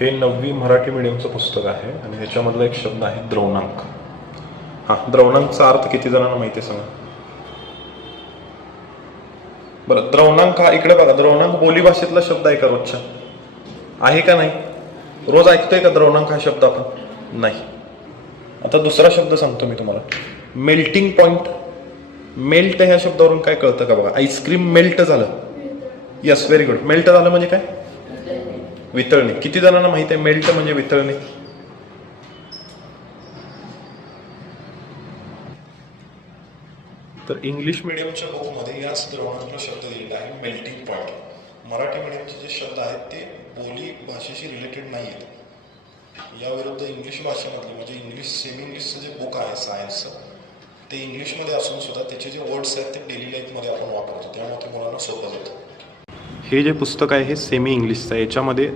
हे 9वी मराठी मीडियमचं पुस्तक आहे आणि ह्याच्यामधला एक शब्द आहे द्रवणांक. हां, द्रवणांकचा अर्थ किती जणांना माहिती आहे सांगा? बरं, द्रवणांक हा इकडे बघा, द्रवणांक बोलीभाषेतला शब्द आहे का रोजच्या? आहे का नाही? रोज ऐकतोय का द्रवणांक हा शब्द आपण? नाही. आता दुसरा शब्द सांगतो मी तुम्हाला, मेल्टिंग पॉइंट. मेल्ट ह्या शब्दावरून काय कळतं का बघा? आईस्क्रीम मेल्ट झालं. Yes, very good. मेल्ट झालं म्हणजे काय? वितळणे. किती जणांना माहिती आहे मेल्ट म्हणजे वितळणे? तर इंग्लिश मिडियमच्या बुकमध्ये याच द्रवणांचा शब्द दिलेला आहे, मेल्टिंग पॉइंट. मराठी मिडियमचे जे शब्द आहेत ते बोली भाषेशी रिलेटेड नाही आहेत. याविरुद्ध इंग्लिश भाषेमधले म्हणजे इंग्लिश सेमी इंग्लिशचं जे बुक आहे सायन्सचं, ते इंग्लिशमध्ये असून सुद्धा त्याचे जे वर्ड्स आहेत ते डेली लाईफमध्ये आपण वापरतो, त्यामुळे ते मुलांना सोपं जातं. हे जे पुस्तक आहे हे सेमी इंग्लिशचं आहे. याच्यामध्ये